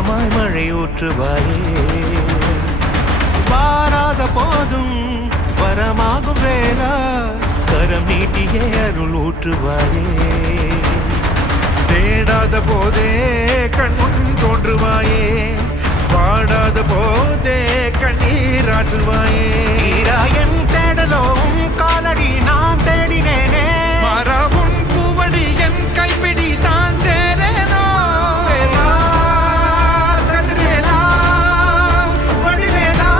மேகமாய் மழை ஊற்றுவாயே வாராத போதும் வரமாகும் வேளா கரம் நீட்டியே அருள் ஊற்றுவாயே தேடாத போதே கண்முன் தோன்றுவாயே பாடாத போதே கண்ணீராற்றுவாயே என் தேடலும் காலடி நான் தேடினேனே மரபும் பூவடி என் கைப்பிடி தான் சேரேனோ கதிர்வேலா வடிவேலா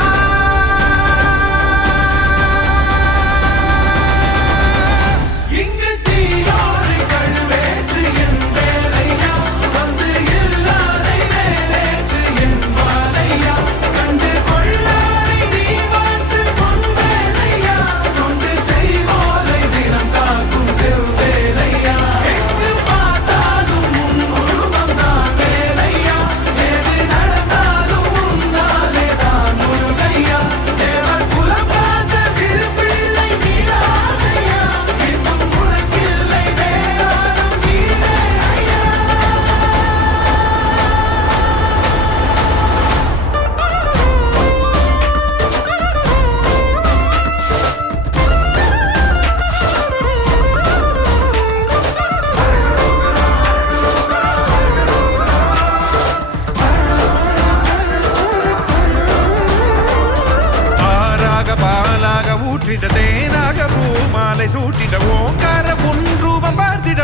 இங்கு தீயோடு கழுவேற்று என் வேலையா வந்து இல்லாதை வேலேற்று என் வாழையா கண்டு கொள்ளாரை நீ மாற்று பொன் வேலையா கொண்டு செய்வோரை தினம் காக்கும் செவ்வேலையா எங்கு பார்த்தாலும் உன் உருவம் தான் வேலையா எது நடந்தாலும் உன்னாலே தான் முருகையா தேவர் குலம் பார்த்த சிறு பிள்ளை நீராதையா இன்னும் உனக்கில்லை வேறாரும் நீரே ஐயா ஆறாக பாலாக ஊற்றிட தேனாக பூமாலை சூட்டிட ஓங்கார பொன் ரூபம் பார்த்திட